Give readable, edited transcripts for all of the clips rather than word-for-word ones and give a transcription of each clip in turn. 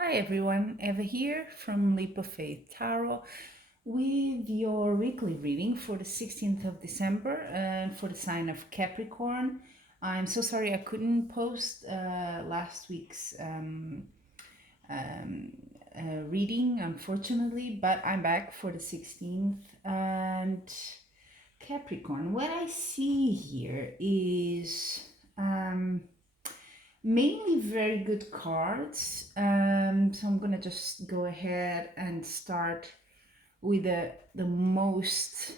Hi everyone, Eva here from Leap of Faith Tarot with your weekly reading for the 16th of December and for the sign of Capricorn. I'm so sorry I couldn't post last week's um, reading, unfortunately, but I'm back for the 16th. And Capricorn, what I see here is mainly very good cards. So I'm gonna just go ahead and start with the most,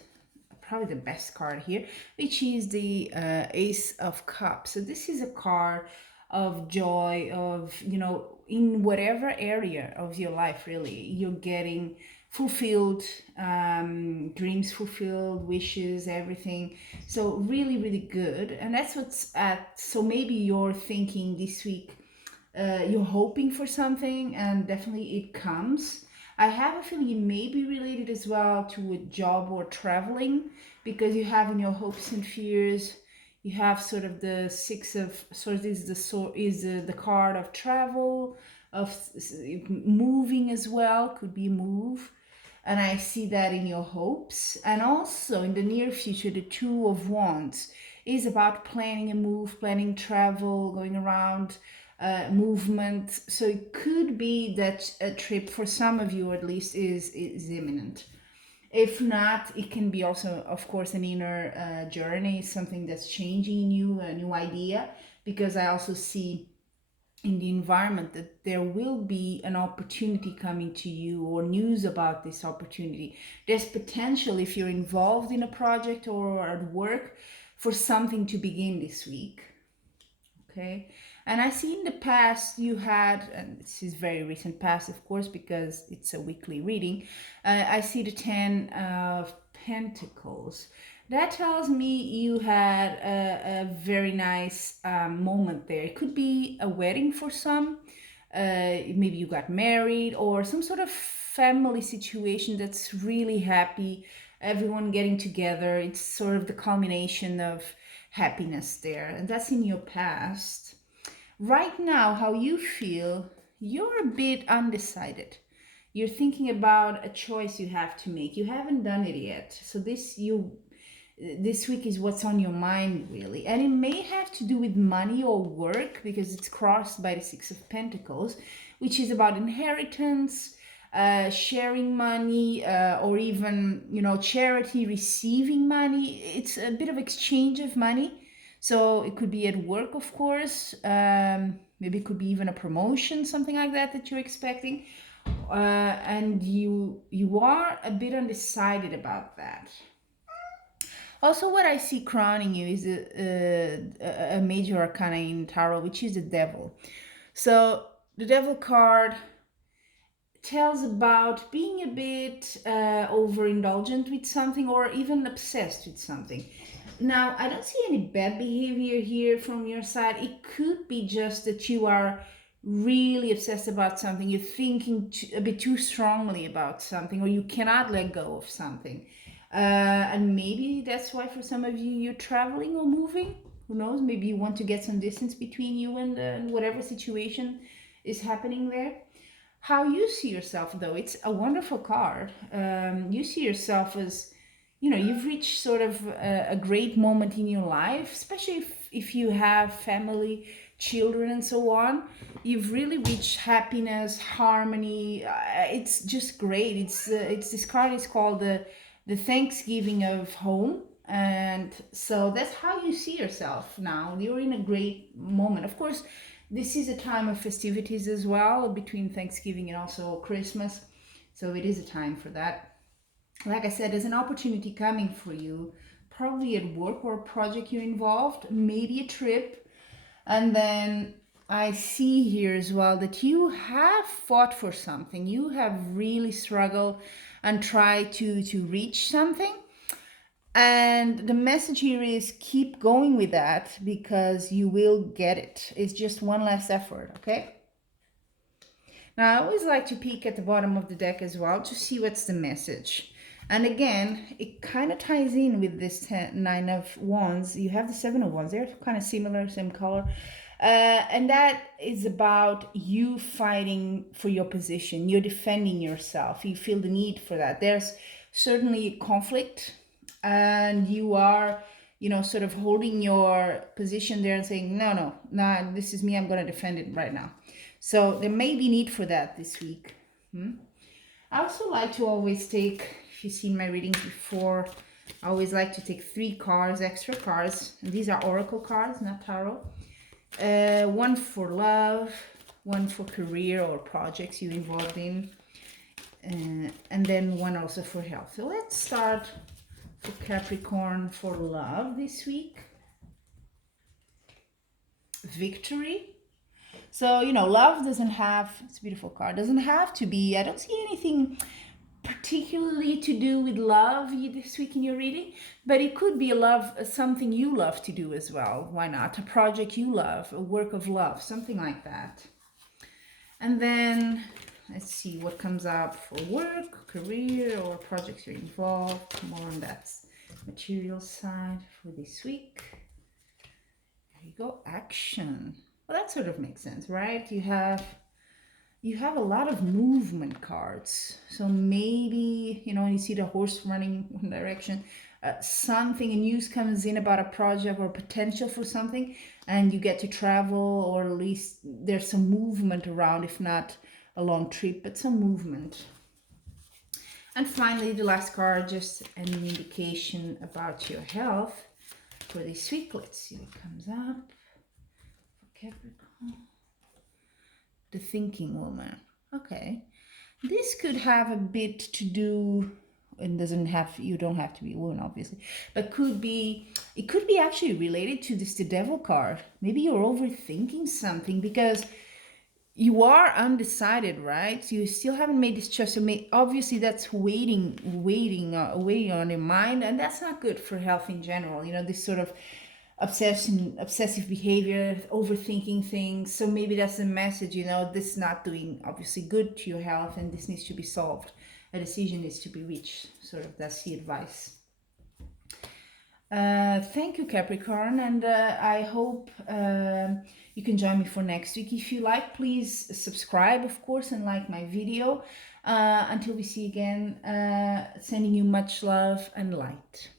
probably the best card here, which is the Ace of Cups. So this is a card of joy, of, in whatever area of your life, really, you're getting fulfilled, dreams fulfilled, wishes, everything. So really, really good. And that's what's at, so maybe you're thinking this week, you're hoping for something and definitely it comes. I have a feeling it may be related as well to a job or traveling, because you have in your hopes and fears, you have sort of the six of swords is the card of travel, of moving as well, could be move. And I see that in your hopes. And also in the near future, the Two of Wands is about planning a move, planning travel, going around, movement. So it could be that a trip for some of you at least is imminent. If not, it can be also, of course, an inner journey, something that's changing in you, a new idea. Because I also see in the environment that there will be an opportunity coming to you, or news about this opportunity. There's potential, if you're involved in a project or at work, for something to begin this week. Okay. And I see in the past you had, and this is very recent past, of course, because it's a weekly reading. I see the 10 of Pentacles. That tells me you had a very nice moment there. It could be a wedding for some. Maybe you got married, or some sort of family situation that's really happy. Everyone getting together. It's sort of the culmination of happiness there, and that's in your past. Right now, how you feel, you're a bit undecided. You're thinking about a choice you have to make. You haven't done it yet. So this week is what's on your mind, really. And it may have to do with money or work, because it's crossed by the Six of Pentacles, which is about inheritance, sharing money, or even, charity, receiving money. It's a bit of exchange of money. So it could be at work, of course. Maybe it could be even a promotion, something like that you're expecting. And you are a bit undecided about that. Also, what I see crowning you is a major arcana in tarot, which is the devil. So the devil card tells about being a bit overindulgent with something, or even obsessed with something. Now, I don't see any bad behavior here from your side. It could be just that you are really obsessed about something. You're thinking a bit too strongly about something, or you cannot let go of something. And maybe that's why for some of you, you're traveling or moving. Who knows? Maybe you want to get some distance between you and whatever situation is happening there. How you see yourself, though, it's a wonderful card. You see yourself as, you've reached sort of a great moment in your life, especially if you have family, children, and so on. You've really reached happiness, harmony. It's just great. It's this card is called the Thanksgiving of home. And so that's how you see yourself now. You're in a great moment. Of course, this is a time of festivities as well, between Thanksgiving and also Christmas. So it is a time for that. Like I said, there's an opportunity coming for you, probably at work or a project you're involved, maybe a trip. And then I see here as well that you have fought for something. You have really struggled and tried to reach something. And the message here is keep going with that, because you will get it. It's just one last effort, okay? Now, I always like to peek at the bottom of the deck as well to see what's the message. And again, it kind of ties in with this Nine of Wands. You have the Seven of Wands. They're kind of similar, same color. And that is about you fighting for your position. You're defending yourself. You feel the need for that. There's certainly conflict, and you are, sort of holding your position there and saying, no, no, nah, this is me. I'm going to defend it right now. So there may be need for that this week. I also like to always take, if you've seen my readings before, I always like to take 3 cards, extra cards. And these are oracle cards, not tarot. One for love, one for career or projects you're involved in, and then one also for health. So let's start for Capricorn for love this week. Victory. So, love doesn't have, it's a beautiful card, doesn't have to be, I don't see anything particularly to do with love this week in your reading, but it could be something you love to do as well. Why not? A project you love, a work of love, something like that. And then let's see what comes up for work, career, or projects you're involved. More on that material side for this week. There you go, action. Well, that sort of makes sense, right? You have a lot of movement cards. So maybe, you see the horse running one direction, something, a news comes in about a project or potential for something, and you get to travel, or at least there's some movement around, if not a long trip, but some movement. And finally, the last card, just an indication about your health for this week. Let's see what comes up for Capricorn. The thinking woman. Okay, this could have a bit to do, and you don't have to be a woman obviously, but it could be actually related to the devil card. Maybe you're overthinking something because you are undecided, right? So you still haven't made this choice. So obviously that's waiting on your mind, and that's not good for health in general. This sort of obsessive behavior, overthinking things. So maybe that's the message, this is not doing obviously good to your health, and this needs to be solved. A decision needs to be reached. Sort of, that's the advice. Thank you, Capricorn, and I hope you can join me for next week. If you like, please subscribe, of course, and like my video. Until we see again, sending you much love and light.